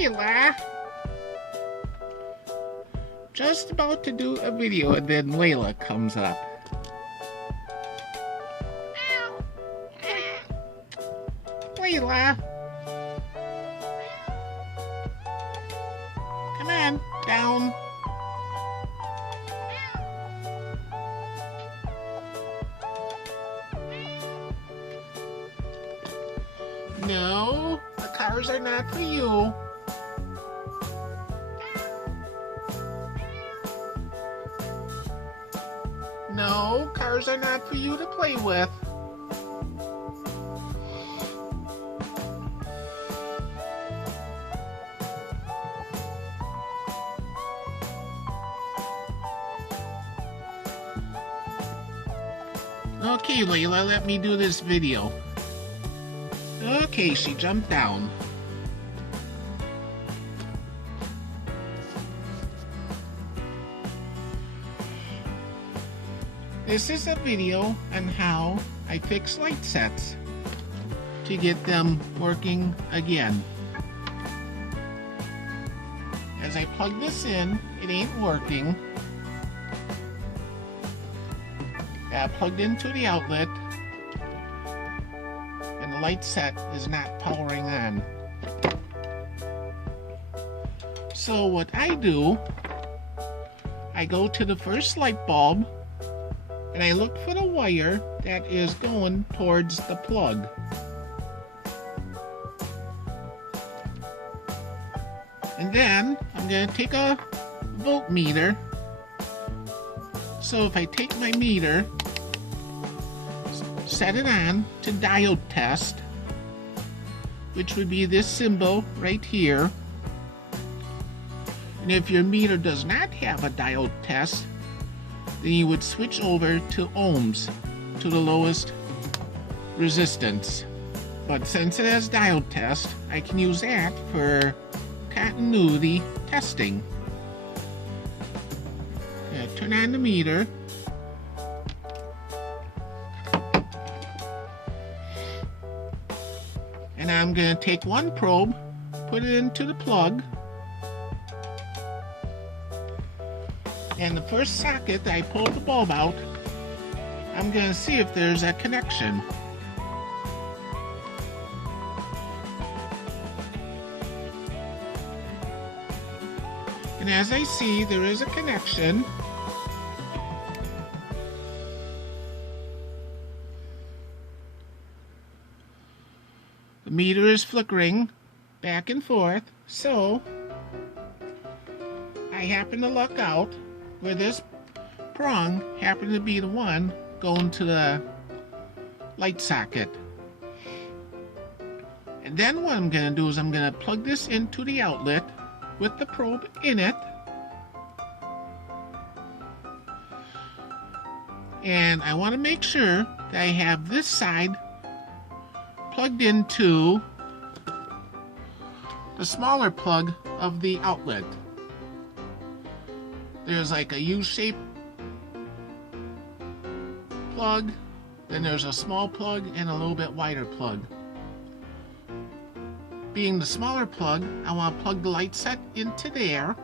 Layla! Just about to do a video and then Layla comes up. Layla! Come on, down. No, the cars are not for you. No, cars are not for you to play with. Okay, Layla, let me do this video. Okay, she jumped down. This is a video on how I fix light sets to get them working again. As I plug this in, it ain't working. I plugged into the outlet and the light set is not powering on. So what I do, I go to the first light bulb and I look for the wire that is going towards the plug. And then I'm going to take a voltmeter. So if I take my meter, set it on to diode test, which would be this symbol right here. And if your meter does not have a diode test, then you would switch over to ohms, to the lowest resistance. But since it has diode test, I can use that for continuity testing. Turn on the meter. And I'm going to take one probe, put it into the plug. And the first socket I pull the bulb out, I'm going to see if there's a connection. And as I see, there is a connection. The meter is flickering back and forth, so I happen to luck out where this prong happened to be the one going to the light socket. And then what I'm going to do is I'm going to plug this into the outlet with the probe in it. And I want to make sure that I have this side plugged into the smaller plug of the outlet. There's like a U-shaped plug, then there's a small plug and a little bit wider plug. Being the smaller plug, I want to plug the light set into there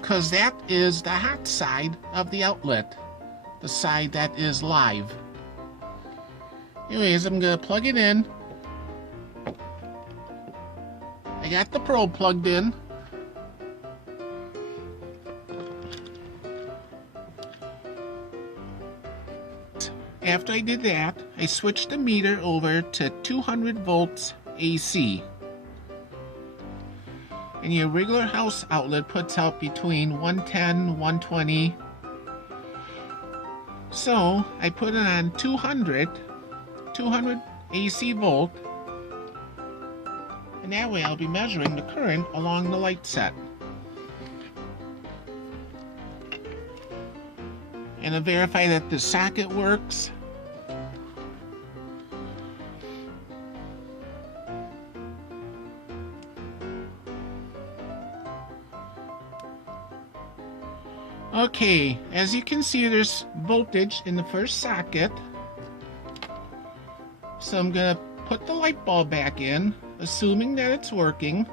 because that is the hot side of the outlet, the side that is live. Anyways, I'm going to plug it in. I got the probe plugged in. After I did that, I switched the meter over to 200 volts AC. And your regular house outlet puts out between 110, 120. So I put it on 200 AC volt. And that way I'll be measuring the current along the light set. And to verify that the socket works, okay, as you can see, there's voltage in the first socket. So I'm going to put the light bulb back in, assuming that it's working.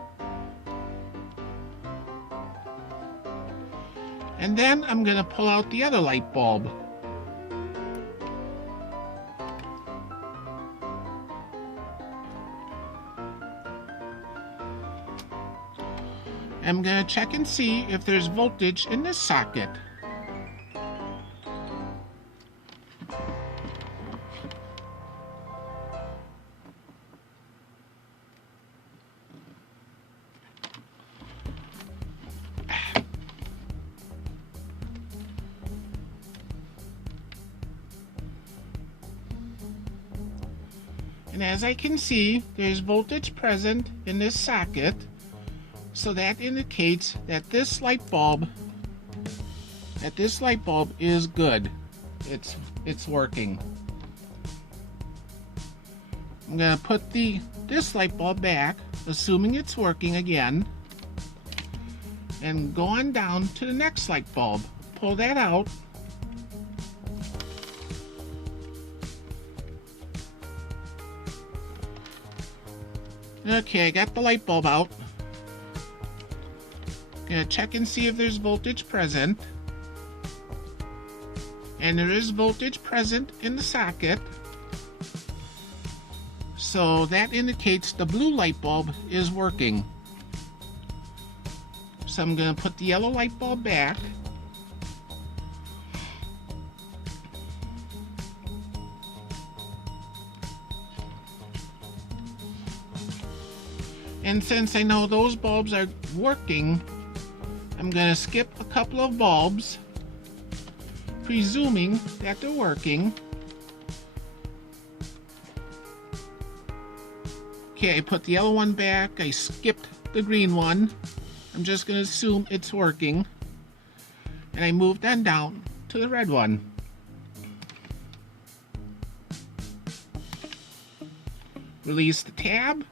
And then I'm going to pull out the other light bulb. I'm going to check and see if there's voltage in this socket. And as I can see, there's voltage present in this socket, so that indicates that this light bulb is good. It's working. I'm gonna put this light bulb back, assuming it's working again, and go on down to the next light bulb. Pull that out. Okay, I got the light bulb out. Gonna check and see if there's voltage present. And there is voltage present in the socket. So that indicates the blue light bulb is working. So I'm gonna put the yellow light bulb back. And since I know those bulbs are working, I'm going to skip a couple of bulbs, presuming that they're working. Okay, I put the yellow one back. I skipped the green one. I'm just going to assume it's working. And I moved on down to the red one. Release the tab.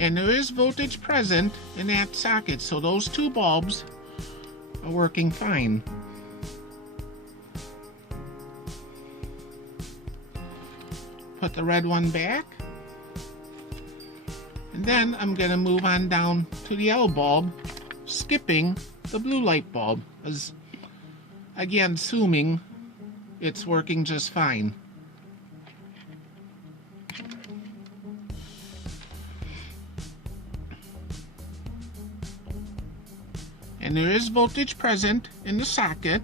And there is voltage present in that socket, so those two bulbs are working fine. Put the red one back. And then I'm going to move on down to the yellow bulb, skipping the blue light bulb, as again assuming it's working just fine. And there is voltage present in the socket,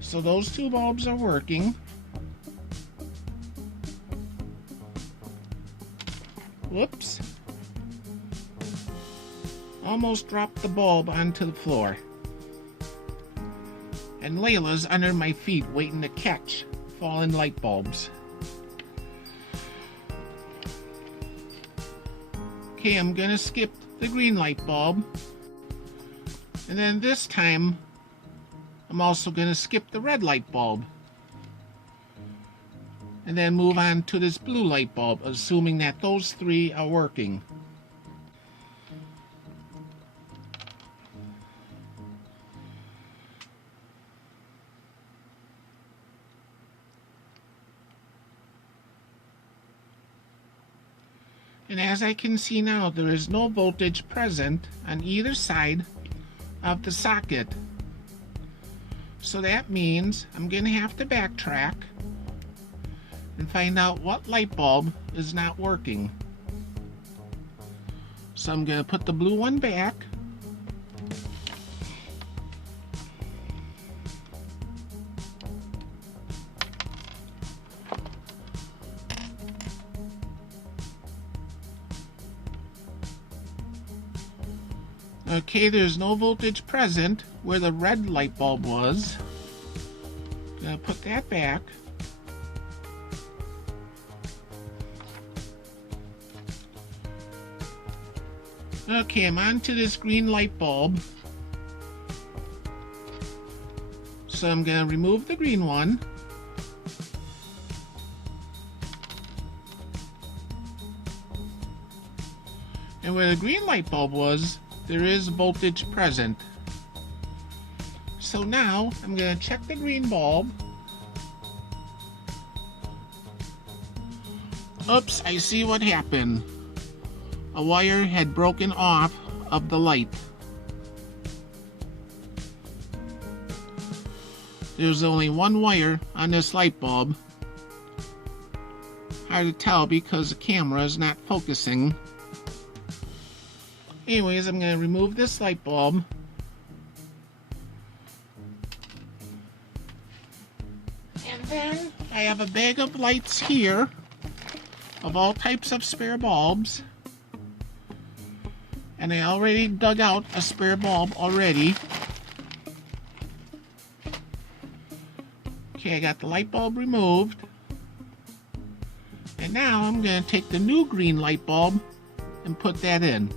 so those two bulbs are working. Whoops. Almost dropped the bulb onto the floor. And Layla's under my feet waiting to catch fallen light bulbs. Okay, I'm gonna skip the green light bulb. And then this time, I'm also going to skip the red light bulb. And then move on to this blue light bulb, assuming that those three are working. And as I can see now, there is no voltage present on either side of the socket. So that means I'm going to have to backtrack and find out what light bulb is not working. So I'm going to put the blue one back. Okay, there's no voltage present where the red light bulb was. Gonna put that back. Okay, I'm on to this green light bulb. So I'm gonna remove the green one. And where the green light bulb was, there is voltage present. So now I'm going to check the green bulb. Oops, I see what happened. A wire had broken off of the light. There's only one wire on this light bulb. Hard to tell because the camera is not focusing. Anyways, I'm going to remove this light bulb. And then I have a bag of lights here of all types of spare bulbs. And I already dug out a spare bulb already. Okay, I got the light bulb removed. And now I'm going to take the new green light bulb and put that in.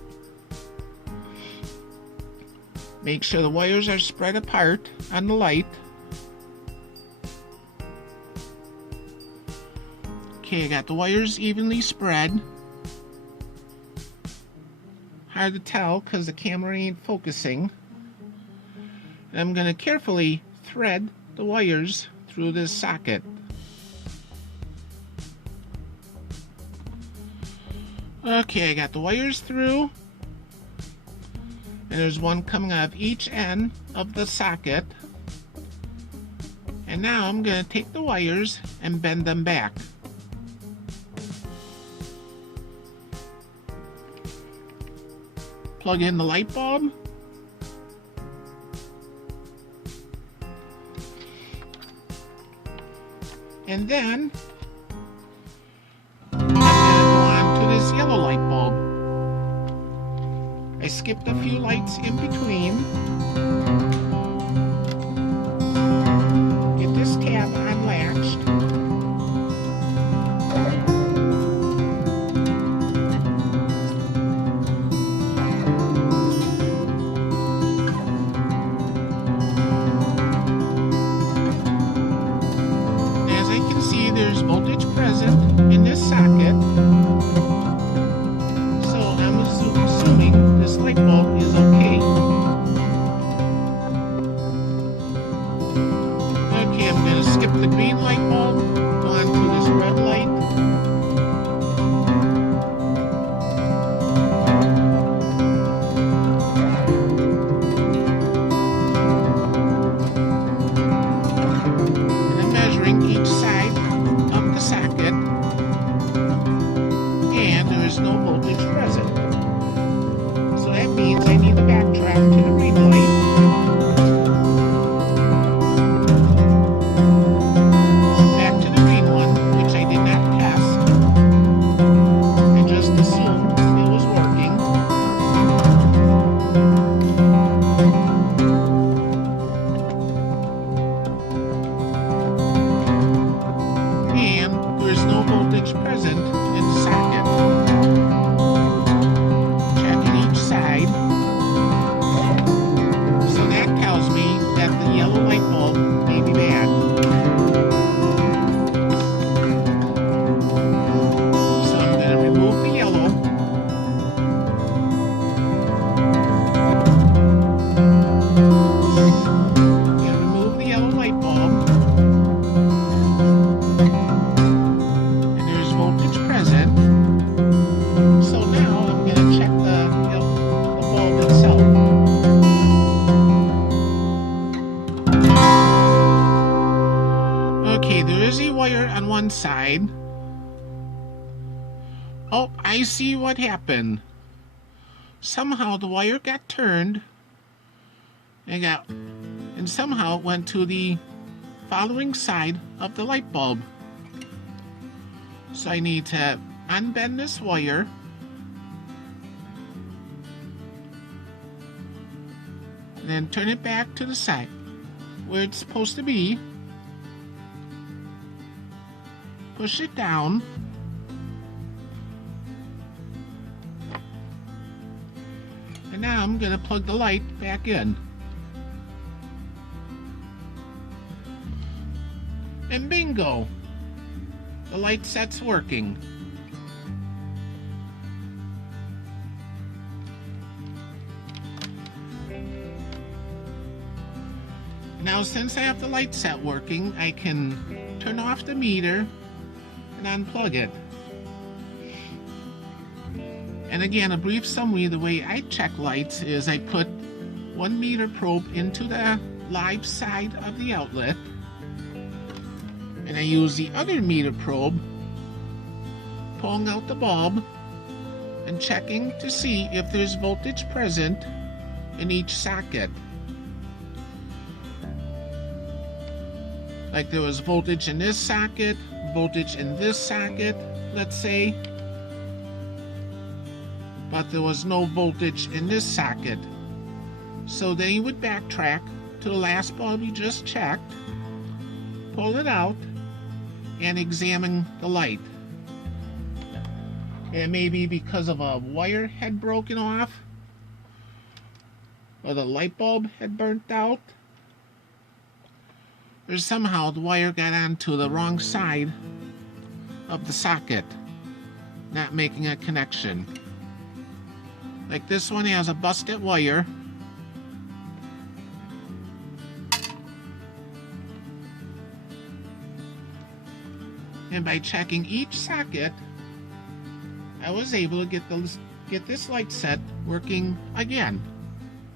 Make sure the wires are spread apart on the light. Okay, I got the wires evenly spread. Hard to tell because the camera ain't focusing. And I'm going to carefully thread the wires through this socket. Okay, I got the wires through. And there's one coming out of each end of the socket. And now I'm going to take the wires and bend them back. Plug in the light bulb. And then I'm going to go on to this yellow light bulb. I skipped a few lights in between. Get this tab unlatched. As I can see, there's voltage present in this socket. So I'm assuming this light bulb is okay. Okay, I'm going to skip the green light bulb, go on to this red light. And I'm measuring each side of the socket, and there is no voltage present. So that means I need to backtrack to the green light. Back to the green one, which I did not test. I just assumed it was working. And there is no voltage present in the socket. Checking each side. So that tells me that the yellow light bulb may be bad. So I'm going to remove the yellow. I'm going to remove the yellow light bulb. And there's voltage present. So now I'm going to check the bulb itself. Okay, there is a wire on one side. Oh, I see what happened. Somehow the wire got turned and somehow it went to the following side of the light bulb. So I need to unbend this wire. And then turn it back to the side where it's supposed to be. Push it down. And now I'm going to plug the light back in. And bingo! The light set's working. Now, since I have the light set working, I can turn off the meter and unplug it. And again, a brief summary, the way I check lights is I put 1 meter probe into the live side of the outlet, and I use the other meter probe, pulling out the bulb and checking to see if there's voltage present in each socket. Like there was voltage in this socket, voltage in this socket, let's say, but there was no voltage in this socket. So then you would backtrack to the last bulb you just checked, pull it out, and examine the light. And maybe because of a wire had broken off, or the light bulb had burnt out, or somehow the wire got onto the wrong side of the socket, not making a connection. Like this one has a busted wire. And by checking each socket, I was able to get this light set working again.